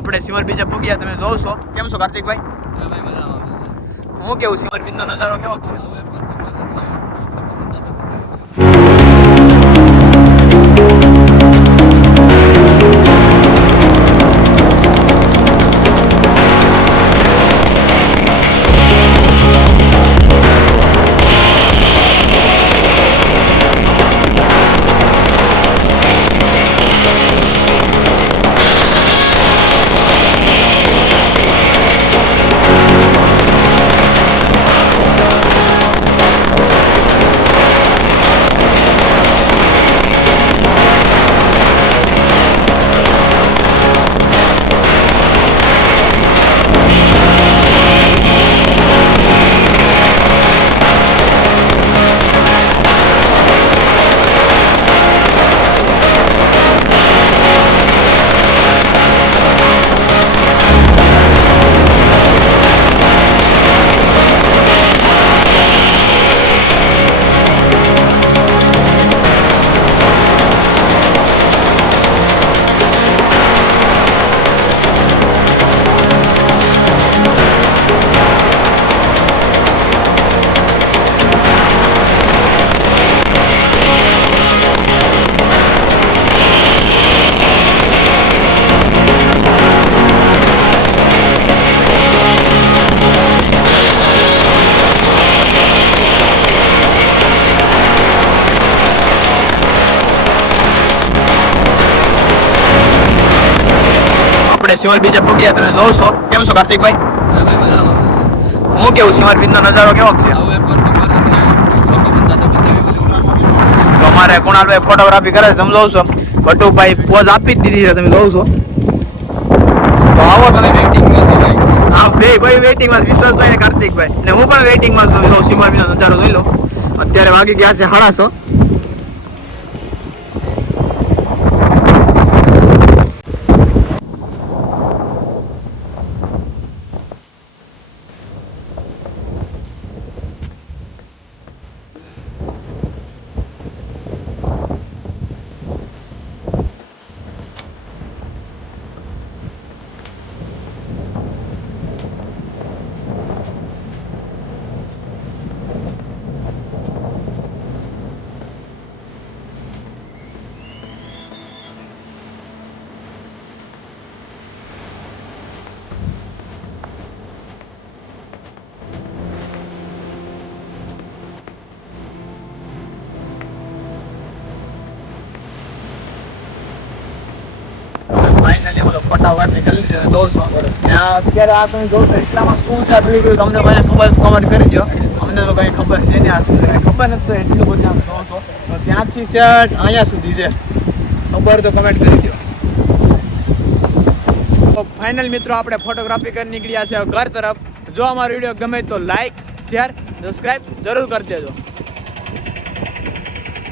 આપણે સિમર બીચે પૂગ્યા, તમે જોવો છો. કેમ છો કાર્તિકભાઈ? હું કેવું સિમર બીચનો નજારો કેવો છે? સિમર બીચે પૂગ્યા, તમે જોવો છો. કેમ છો કાર્તિકભાઈ? હું કેવું સિમર બીચનો નજારો કેવો છે? તો અમારે કુણાલભાઈ ફોટોગ્રાફી કરે છે, તમે જોવો છો. ભટ્ટુભાઈ પોઝ આપી જ દીધી છે, તમે જોવો છો. તો આવો તમે વેઇટિંગમાં. હા, બે ભાઈ વેઇટિંગમાં, વિશ્વાસભાઈ અને કાર્તિકભાઈ, ને હું પણ વેઇટિંગમાં છું. સિમર બીચનો નજારો જોઈ લો. અત્યારે વાગી ગયા છે 6:30. ફાઇનલી બોલો ફટાફટ નીકળી છે. અત્યારે આ તમે જોવો એટલામાં શું છે આટલું બધું, તમને મને ખબર કમેન્ટ કરી દો. અમને તો કઈ ખબર છે ને, આ શું છે ખબર નથી, તો એટલું બધું આમ જોવો છો. તો ત્યાંથી સેટ અહીંયા સુધી છે, ખબર તો કમેન્ટ કરી દો. તો ફાઇનલ મિત્રો આપણે ફોટોગ્રાફી કરી નીકળ્યા છે ઘર તરફ. જો અમારો વિડીયો ગમે તો લાઈક, શેર, સબસ્ક્રાઈબ જરૂર કરી દેજો.